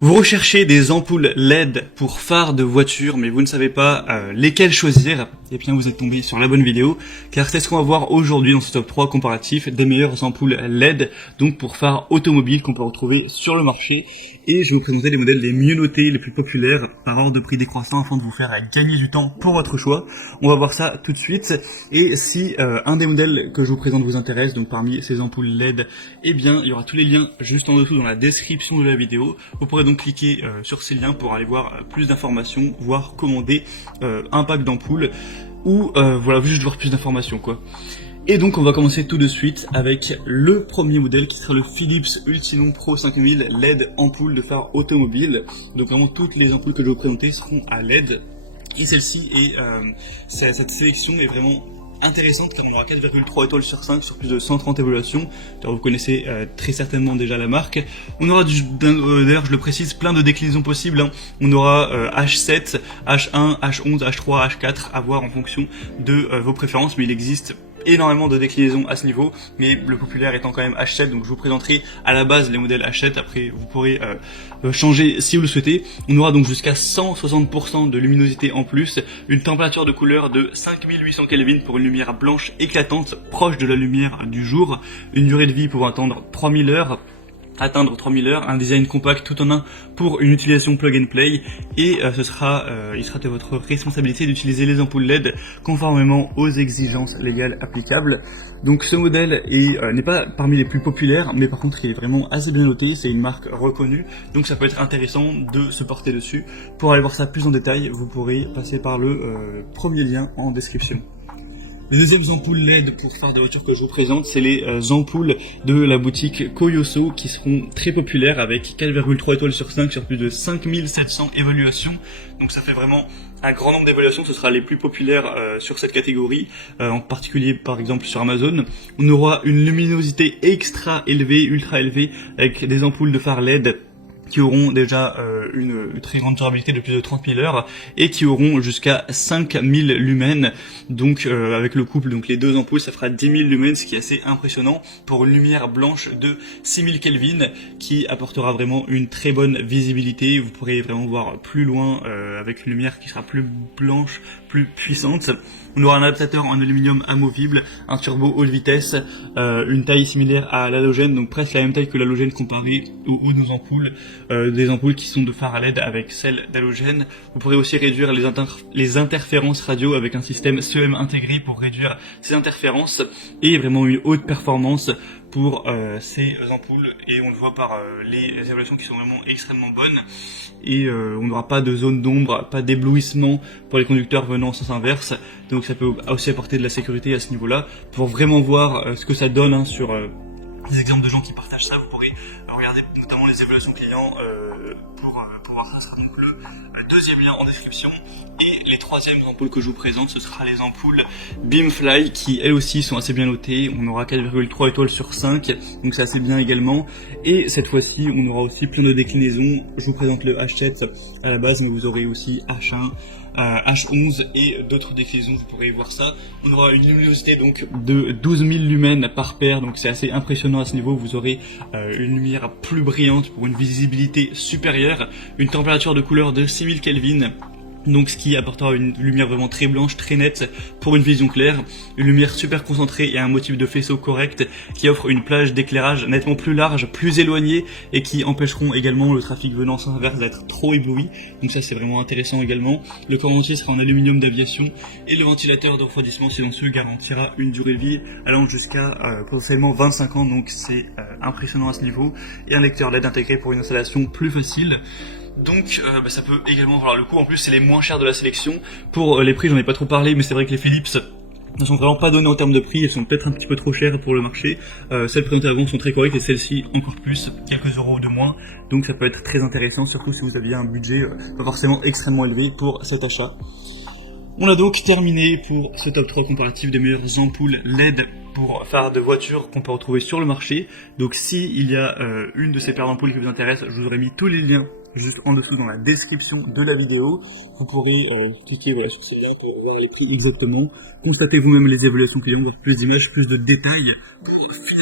Vous recherchez des ampoules LED pour phare de voiture, mais vous ne savez pas lesquelles choisir, et bien vous êtes tombé sur la bonne vidéo, car c'est ce qu'on va voir aujourd'hui dans ce top 3 comparatif des meilleures ampoules LED, donc pour phare automobile qu'on peut retrouver sur le marché, et je vais vous présenter les modèles les mieux notés, les plus populaires, par ordre de prix décroissant, afin de vous faire gagner du temps pour votre choix. On va voir ça tout de suite, et si un des modèles que je vous présente vous intéresse, donc parmi ces ampoules LED, eh bien il y aura tous les liens juste en dessous dans la description de la vidéo. Vous pourrez donc cliquer sur ces liens pour aller voir plus d'informations, voire commander un pack d'ampoules ou voilà, juste voir plus d'informations quoi. Et donc on va commencer tout de suite avec le premier modèle qui sera le Philips Ultinon Pro 5000 LED ampoule de phare automobile. Donc vraiment toutes les ampoules que je vais vous présenter seront à LED. Et celle-ci cette sélection est vraiment intéressante car on aura 4,3 étoiles sur 5 sur plus de 130 évaluations. Alors vous connaissez très certainement déjà la marque. On aura d'ailleurs je le précise plein de déclinaisons possibles, hein. On aura H7, H1, H11, H3, H4 à voir en fonction de vos préférences, mais il existe énormément de déclinaisons à ce niveau, mais le populaire étant quand même H7, donc je vous présenterai à la base les modèles H7, après vous pourrez changer si vous le souhaitez. On aura donc jusqu'à 160% de luminosité en plus, une température de couleur de 5800 Kelvin pour une lumière blanche éclatante, proche de la lumière du jour, une durée de vie pouvant atteindre 3000 heures, un design compact tout en un pour une utilisation plug and play, et il sera de votre responsabilité d'utiliser les ampoules LED conformément aux exigences légales applicables. Donc ce modèle n'est pas parmi les plus populaires, mais par contre il est vraiment assez bien noté, c'est une marque reconnue, donc ça peut être intéressant de se porter dessus. Pour aller voir ça plus en détail, vous pourrez passer par le premier lien en description. Les deuxièmes ampoules LED pour phare de voiture que je vous présente, c'est les ampoules de la boutique Koyoso qui seront très populaires avec 4,3 étoiles sur 5 sur plus de 5700 évaluations. Donc ça fait vraiment un grand nombre d'évaluations, ce sera les plus populaires sur cette catégorie, en particulier par exemple sur Amazon. On aura une luminosité extra élevée, ultra élevée, avec des ampoules de phare LED qui auront déjà une très grande durabilité de plus de 30 000 heures et qui auront jusqu'à 5000 lumens. Donc avec le couple, donc les deux ampoules, ça fera 10 000 lumens, ce qui est assez impressionnant pour une lumière blanche de 6000 Kelvin qui apportera vraiment une très bonne visibilité. Vous pourrez vraiment voir plus loin avec une lumière qui sera plus blanche, plus puissante. On aura un adaptateur en aluminium amovible, un turbo haute vitesse, une taille similaire à l'halogène, donc presque la même taille que l'halogène comparé aux nos ampoules, des ampoules qui sont de phare à LED avec celles d'halogène. Vous pourrez aussi réduire les interférences radio avec un système CEM intégré pour réduire ces interférences, et vraiment une haute performance pour ces ampoules, et on le voit par les évaluations qui sont vraiment extrêmement bonnes, et on n'aura pas de zone d'ombre, pas d'éblouissement pour les conducteurs venant en sens inverse, donc ça peut aussi apporter de la sécurité à ce niveau là, pour vraiment voir ce que ça donne, hein, sur des exemples de gens qui partagent ça. Vous pourrez regarder notamment les évaluations clients pour voir ça. Donc le deuxième lien en description. Et les troisièmes ampoules que je vous présente, ce sera les ampoules Beamfly qui elles aussi sont assez bien notées. On aura 4,3 étoiles sur 5, donc c'est assez bien également. Et cette fois-ci, on aura aussi plein de déclinaisons. Je vous présente le H7 à la base, mais vous aurez aussi H1, H11 et d'autres déclinaisons, vous pourrez voir ça. On aura une luminosité donc de 12 000 lumens par paire, donc c'est assez impressionnant à ce niveau. Vous aurez une lumière plus brillante pour une visibilité supérieure, une température de couleur de 6000 Kelvin, donc ce qui apportera une lumière vraiment très blanche, très nette pour une vision claire, une lumière super concentrée et un motif de faisceau correct qui offre une plage d'éclairage nettement plus large, plus éloignée, et qui empêcheront également le trafic venant en sens inverse d'être trop ébloui. Donc ça c'est vraiment intéressant également. Le corps entier sera en aluminium d'aviation et le ventilateur de refroidissement silencieux garantira une durée de vie allant jusqu'à potentiellement 25 ans, donc c'est impressionnant à ce niveau, et un lecteur LED intégré pour une installation plus facile. Donc ça peut également valoir le coup. En plus c'est les moins chers de la sélection. Pour les prix j'en ai pas trop parlé, mais c'est vrai que les Philips ne sont vraiment pas données en termes de prix, elles sont peut-être un petit peu trop chères pour le marché. Celles présentées avant sont très correctes, et celles-ci encore plus, quelques euros de moins. Donc ça peut être très intéressant, surtout si vous aviez un budget pas forcément extrêmement élevé pour cet achat. On a donc terminé pour ce top 3 comparatif des meilleures ampoules LED pour phare de voiture qu'on peut retrouver sur le marché. Donc si il y a une de ces paires d'ampoules qui vous intéresse, je vous aurais mis tous les liens juste en dessous dans la description de la vidéo. Vous pourrez cliquer sur ce lien pour voir les prix exactement. Constatez vous-même les évaluations clients, plus d'images, plus de détails pour finaliser.